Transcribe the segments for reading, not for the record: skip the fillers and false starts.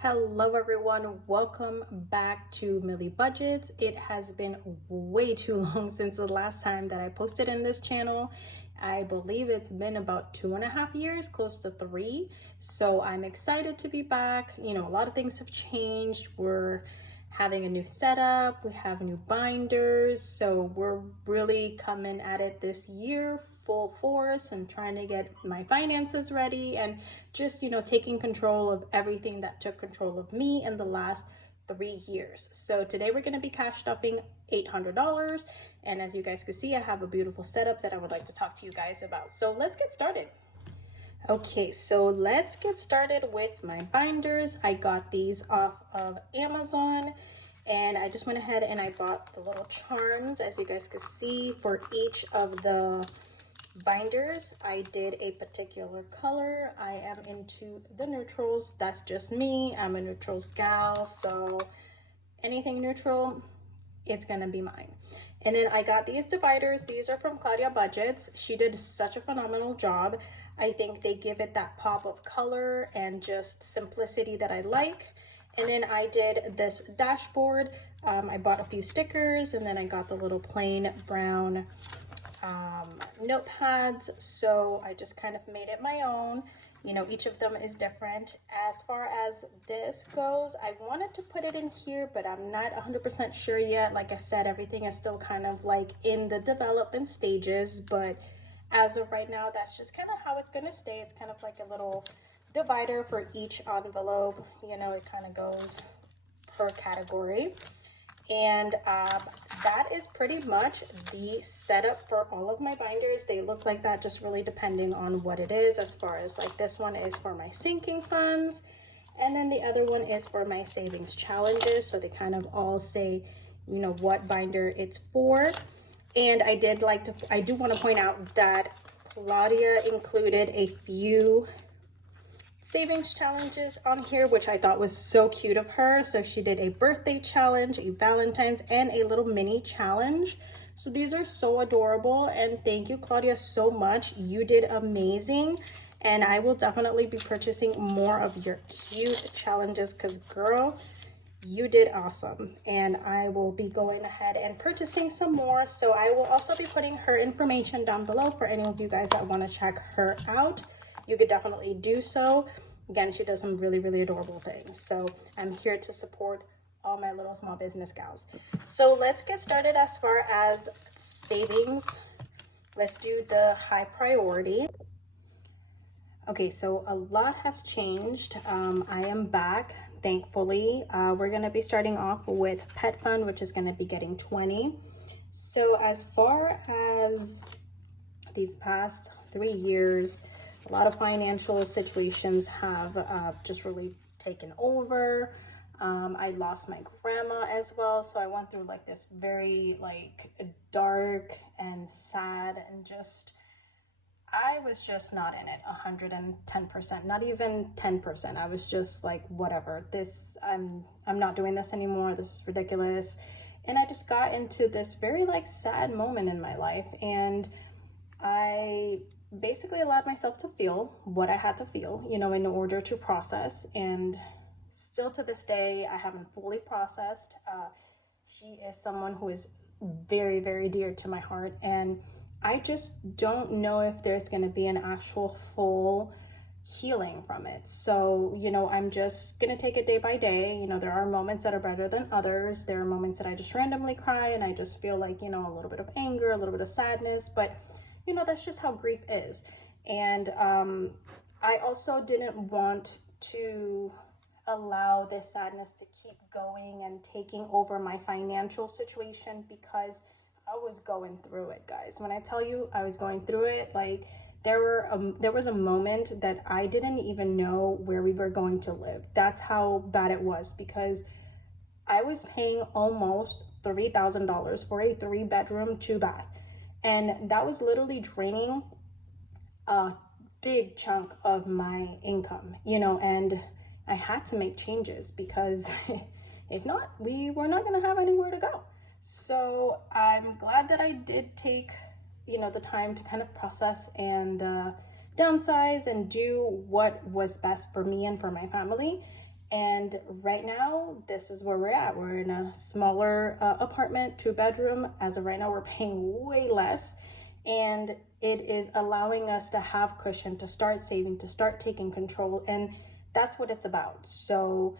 Hello everyone, welcome back to Millie Budgets. It has been way too long since the last time that I posted in this channel. I believe it's been about 2.5 years, close to 3. So I'm excited to be back. A lot of things have changed. We're having a new setup, we have new binders, so we're really coming at it this year full force and trying to get my finances ready and just taking control of everything that took control of me in the last 3 years. So today we're going to be cash stuffing $800, and as you guys can see, I have a beautiful setup that I would like to talk to you guys about. So let's get started. Okay, so let's get started with my binders. I got these off of Amazon, and I just went ahead and I bought the little charms, as you guys can see, for each of the binders. I did a particular color. I am into the neutrals. That's just me. I'm a neutrals gal, so anything neutral, it's gonna be mine. And then I got these dividers. These are from Claudiacmbudgets. She did such a phenomenal job. I think they give it that pop of color and just simplicity that I like. And then I did this dashboard. I bought a few stickers, and then I got the little plain brown notepads. So I just kind of made it my own. Each of them is different. As far as this goes, I wanted to put it in here, but I'm not 100% sure yet. Like I said, everything is still kind of like in the development stages, but as of right now, that's just kind of how it's going to stay. It's kind of like a little divider for each envelope. It kind of goes per category. And that is pretty much the setup for all of my binders. They look like that, just really depending on what it is. As far as like this one is for my sinking funds, and then the other one is for my savings challenges. So they kind of all say, what binder it's for. And I do want to point out that Claudia included a few savings challenges on here, which I thought was so cute of her. So she did a birthday challenge, a Valentine's, and a little mini challenge. So these are so adorable, and thank you, Claudia, so much. You did amazing, and I will definitely be purchasing more of your cute challenges because, girl, you did awesome. And I will be going ahead and purchasing some more. So I will also be putting her information down below for any of you guys that want to check her out. You could definitely do so. Again, she does some really, really adorable things. So I'm here to support all my little small business gals. So let's get started as far as savings. Let's do the high priority. Okay, so a lot has changed. I am back, thankfully. We're gonna be starting off with Pet Fund, which is gonna be getting 20. So as far as these past 3 years, a lot of financial situations have just really taken over. I lost my grandma as well, so I went through like this very dark and sad, and just I was just not in it 110%, not even 10%. I was just like, whatever, I'm not doing this anymore. This is ridiculous. And I just got into this very sad moment in my life, and I basically allowed myself to feel what I had to feel, in order to process. And still to this day, I haven't fully processed. She is someone who is very, very dear to my heart, and I just don't know if there's going to be an actual full healing from it. So, I'm just going to take it day by day. There are moments that are better than others. There are moments that I just randomly cry and I just feel like, a little bit of anger, a little bit of sadness, but that's just how grief is. And I also didn't want to allow this sadness to keep going and taking over my financial situation, because I was going through it, guys. When I tell you I was going through it, there was a moment that I didn't even know where we were going to live. That's how bad it was, because I was paying almost $3,000 for a 3-bedroom, 2-bath. And that was literally draining a big chunk of my income, and I had to make changes, because if not, we were not going to have anywhere to go. So I'm glad that I did take, the time to kind of process and downsize and do what was best for me and for my family. And right now, this is where we're at. We're in a smaller apartment, 2-bedroom. As of right now, we're paying way less. And it is allowing us to have cushion, to start saving, to start taking control. And that's what it's about. So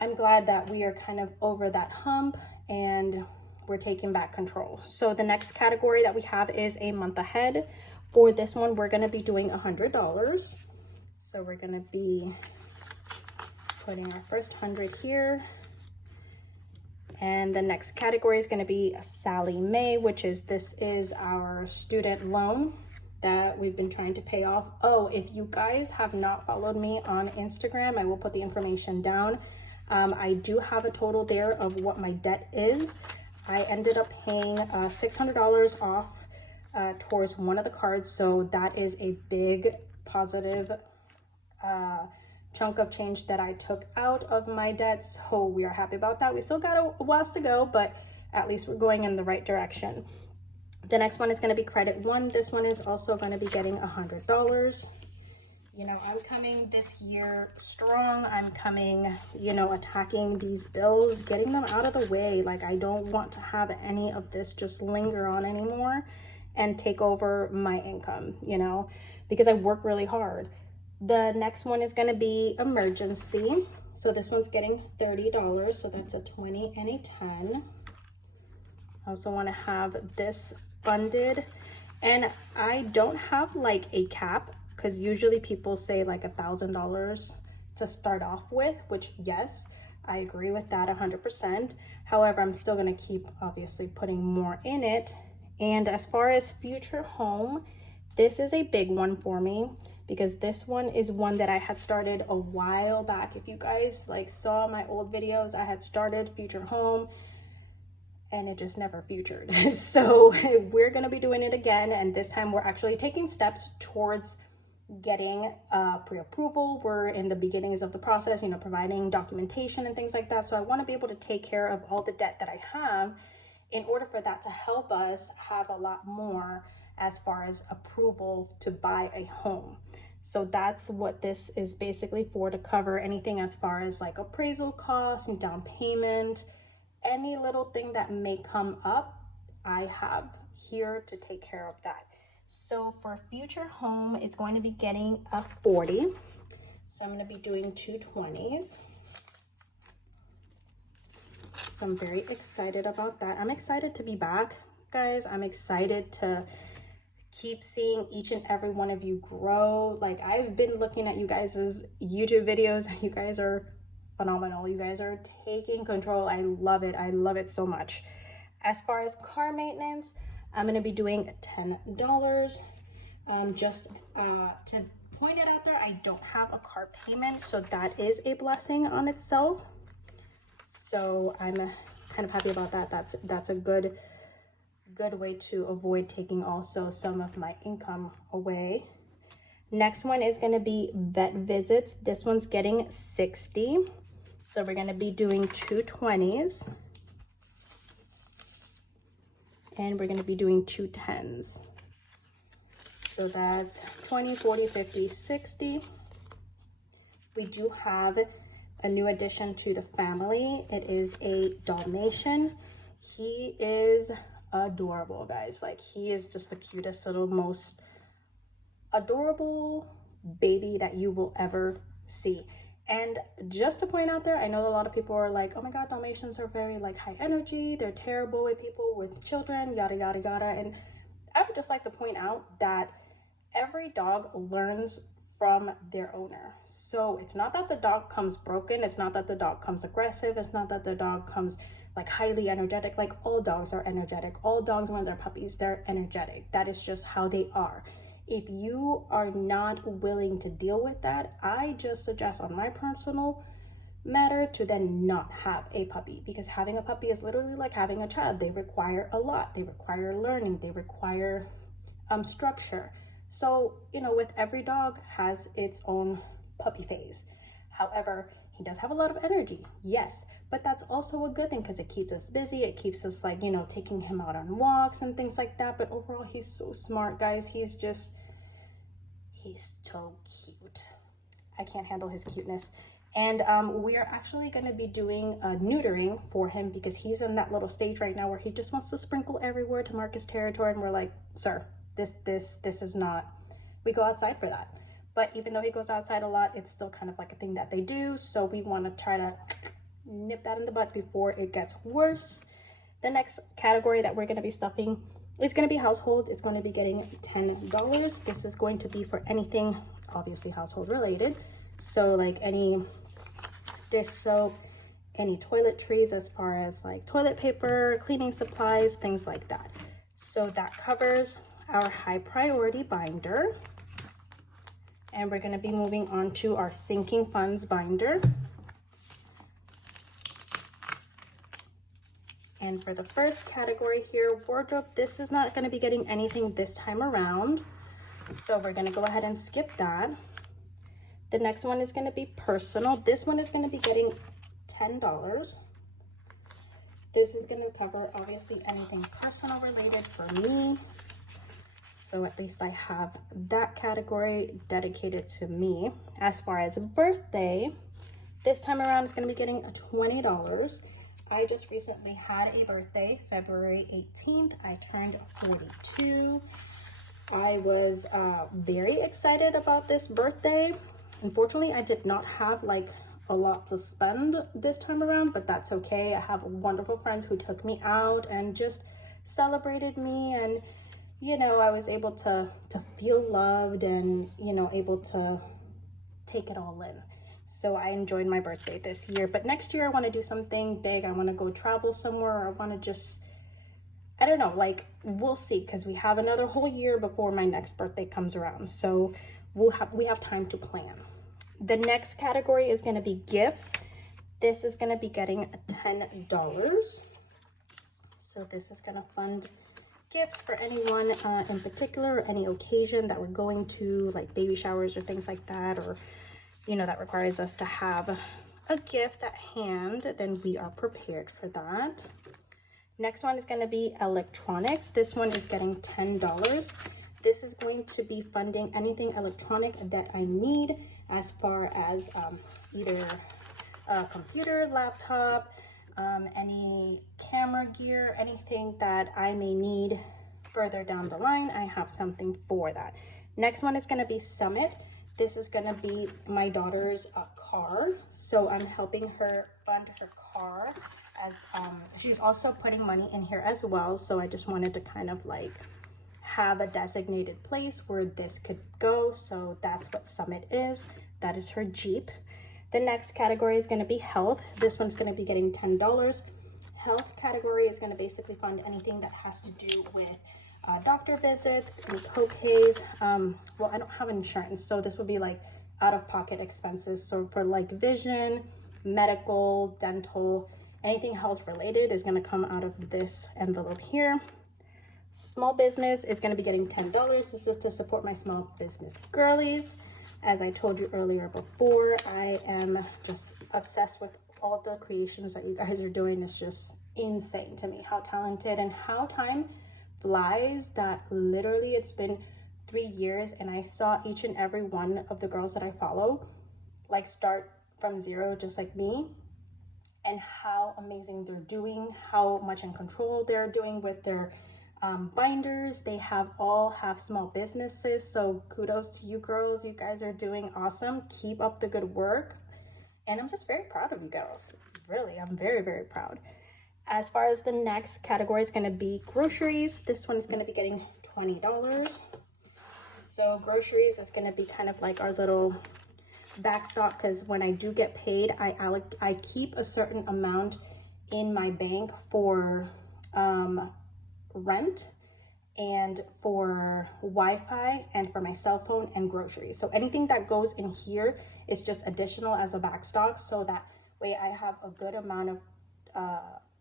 I'm glad that we are kind of over that hump and we're taking back control. So the next category that we have is a month ahead. For this one, we're going to be doing $100. So we're going to be putting our first 100 here. And the next category is going to be Sally Mae, which is, this is our student loan that we've been trying to pay off. Oh, if you guys have not followed me on Instagram, I will put the information down. I do have a total there of what my debt is. I ended up paying $600 off towards one of the cards. So that is a big positive chunk of change that I took out of my debt. So we are happy about that. We still got a ways to go, but at least we're going in the right direction. The next one is going to be credit one. This one is also going to be getting $100. You know, I'm coming this year strong. I'm coming, you know, attacking these bills, getting them out of the way. Like, I don't want to have any of this just linger on anymore and take over my income, you know, because I work really hard. The next one is going to be emergency. So this one's getting $30. So that's a 20 and a 10. I also want to have this funded. And I don't have like a cap, because usually people say like $1,000 to start off with, which yes, I agree with that 100%. However, I'm still going to keep obviously putting more in it. And as far as future home, this is a big one for me, because this one is one that I had started a while back. If you guys like saw my old videos, I had started future home and it just never featured. So we're going to be doing it again. And this time we're actually taking steps towards getting pre-approval. We're in the beginnings of the process, you know, providing documentation and things like that. So I want to be able to take care of all the debt that I have in order for that to help us have a lot more as far as approval to buy a home. So that's what this is basically for, to cover anything as far as like appraisal costs and down payment, any little thing that may come up, I have here to take care of that. So for future home, it's going to be getting a 40. So I'm going to be doing 2 20s. So I'm very excited about that. I'm excited to be back, guys. I'm excited to keep seeing each and every one of you grow. Like, I've been looking at you guys' YouTube videos. You guys are phenomenal. You guys are taking control. I love it. I love it so much. As far as car maintenance, I'm going to be doing $10. Just to point it out there, I don't have a car payment, so that is a blessing on itself. So I'm kind of happy about that. That's a good way to avoid taking also some of my income away. Next one is going to be vet visits. This one's getting 60. So we're going to be doing 2 20s. And we're going to be doing 2 10s. So that's 20, 40, 50, 60. We do have a new addition to the family. It is a Dalmatian. He is adorable, guys. Like, he is just the cutest little, most adorable baby that you will ever see. And just to point out there, I know a lot of people are like, oh my god, Dalmatians are very like high energy, they're terrible with people, with children, yada yada yada. And I would just like to point out that every dog learns from their owner. So it's not that the dog comes broken, it's not that the dog comes aggressive, it's not that the dog comes like highly energetic. Like, all dogs are energetic. All dogs, when they're puppies, they're energetic. That is just how they are. If you are not willing to deal with that, I just suggest, on my personal matter, to then not have a puppy, because having a puppy is literally like having a child. They require a lot. They require learning. They require structure. So, you know, with every dog has its own puppy phase. However, he does have a lot of energy, yes, but that's also a good thing, because it keeps us busy. It keeps us, like, you know, taking him out on walks and things like that. But overall, he's so smart, guys. He's so cute. I can't handle his cuteness. And we are actually going to be doing neutering for him because he's in that little stage right now where he just wants to sprinkle everywhere to mark his territory. And we're like, sir, this is not, we go outside for that. But even though he goes outside a lot, it's still kind of like a thing that they do. So we want to try to nip that in the bud before it gets worse. The next category that we're going to be stuffing is going to be household. It's going to be getting $10. This is going to be for anything obviously household related. So like any dish soap, any toiletries as far as like toilet paper, cleaning supplies, things like that. So that covers our high priority binder. And we're going to be moving on to our sinking funds binder. And for the first category here, wardrobe, this is not going to be getting anything this time around. So we're going to go ahead and skip that. The next one is going to be personal. This one is going to be getting $10. This is going to cover obviously anything personal related for me. So at least I have that category dedicated to me. As far as birthday, this time around is going to be getting $20. I just recently had a birthday, February 18th. I turned 42. I was very excited about this birthday. Unfortunately, I did not have like a lot to spend this time around, but that's okay. I have wonderful friends who took me out and just celebrated me, and you know, I was able to feel loved and, you know, able to take it all in. So I enjoyed my birthday this year, but next year I want to do something big. I want to go travel somewhere, or I want to just, I don't know, like we'll see, because we have another whole year before my next birthday comes around. So we have time to plan. The next category is going to be gifts. This is going to be getting $10. So this is going to fund gifts for anyone in particular, or any occasion that we're going to, like baby showers or things like that, or you know, that requires us to have a gift at hand. Then we are prepared for that. Next one is going to be electronics. This one is getting $10. This is going to be funding anything electronic that I need, as far as either a computer, laptop, any camera gear, anything that I may need further down the line. I have something for that. Next one is going to be Summit. This is going to be my daughter's car. So I'm helping her fund her car, as she's also putting money in here as well. So I just wanted to kind of like have a designated place where this could go. So that's what Summit is. That is her Jeep. The next category is going to be health. This one's going to be getting $10. Health category is going to basically fund anything that has to do with doctor visits, any co-pays. Well, I don't have insurance, so this would be like out-of-pocket expenses. So for like vision, medical, dental, anything health related is going to come out of this envelope here. Small business is going to be getting $10. This is to support my small business girlies. As I told you earlier before, I am just obsessed with all the creations that you guys are doing. It's just insane to me how talented and how time flies, that literally it's been 3 years and I saw each and every one of the girls that I follow like start from zero just like me, and how amazing they're doing, how much in control they're doing with their binders. They all have small businesses, so kudos to you girls. You guys are doing awesome. Keep up the good work, and I'm just very proud of you girls. Really, I'm very, very proud. As far as the next category is going to be groceries. This one is going to be getting $20. So groceries is going to be kind of like our little backstop, because when I do get paid, I keep a certain amount in my bank for rent and for Wi-Fi and for my cell phone and groceries. So anything that goes in here is just additional as a backstop, so that way I have a good amount of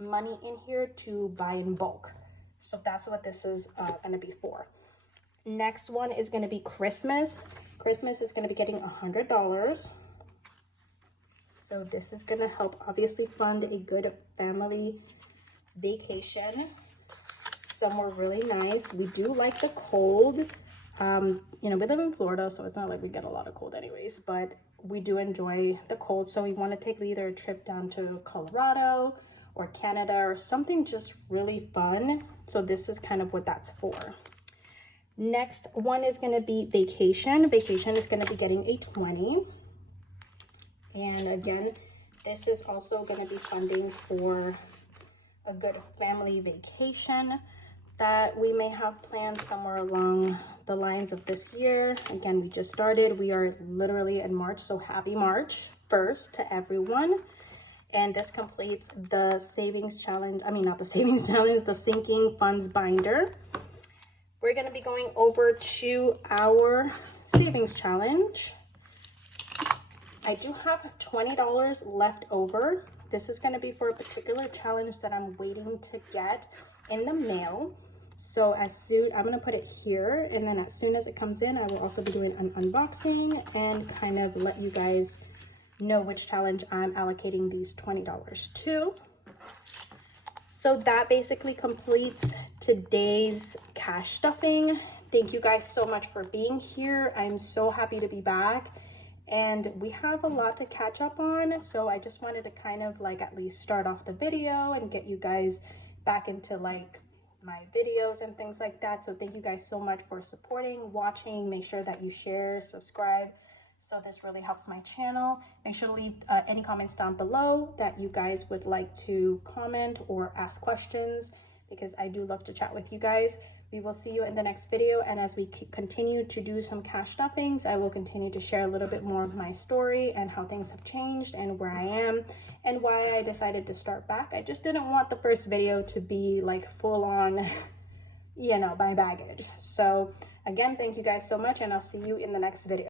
money in here to buy in bulk. So that's what this is going to be for. Next one is going to be Christmas. Christmas is going to be getting $100. So this is going to help obviously fund a good family vacation somewhere really nice. We do like the cold. You know, we live in Florida, so it's not like we get a lot of cold anyways, but we do enjoy the cold, so we want to take either a trip down to Colorado or Canada or something just really fun. So this is kind of what that's for. Next one is going to be vacation. Vacation is going to be getting a 20. And again, this is also going to be funding for a good family vacation that we may have planned somewhere along the lines of this year. Again, we just started. We are literally in March, so happy March 1st to everyone. And this completes the savings challenge. I mean, not the savings challenge, the sinking funds binder. We're going to be going over to our savings challenge. I do have $20 left over. This is going to be for a particular challenge that I'm waiting to get in the mail. So as soon, I'm going to put it here, and then as soon as it comes in, I will also be doing an unboxing and kind of let you guys know which challenge I'm allocating these $20 to. So that basically completes today's cash stuffing. Thank you guys so much for being here. I'm so happy to be back, and we have a lot to catch up on. So I just wanted to kind of like at least start off the video and get you guys back into like my videos and things like that. So thank you guys so much for supporting, watching. Make sure that you share, subscribe. So this really helps my channel. Make sure to leave any comments down below that you guys would like to comment or ask questions, because I do love to chat with you guys. We will see you in the next video, and as we continue to do some cash stuffings, I will continue to share a little bit more of my story and how things have changed and where I am and why I decided to start back. I just didn't want the first video to be like full on, you know, my baggage. So again, thank you guys so much, and I'll see you in the next video.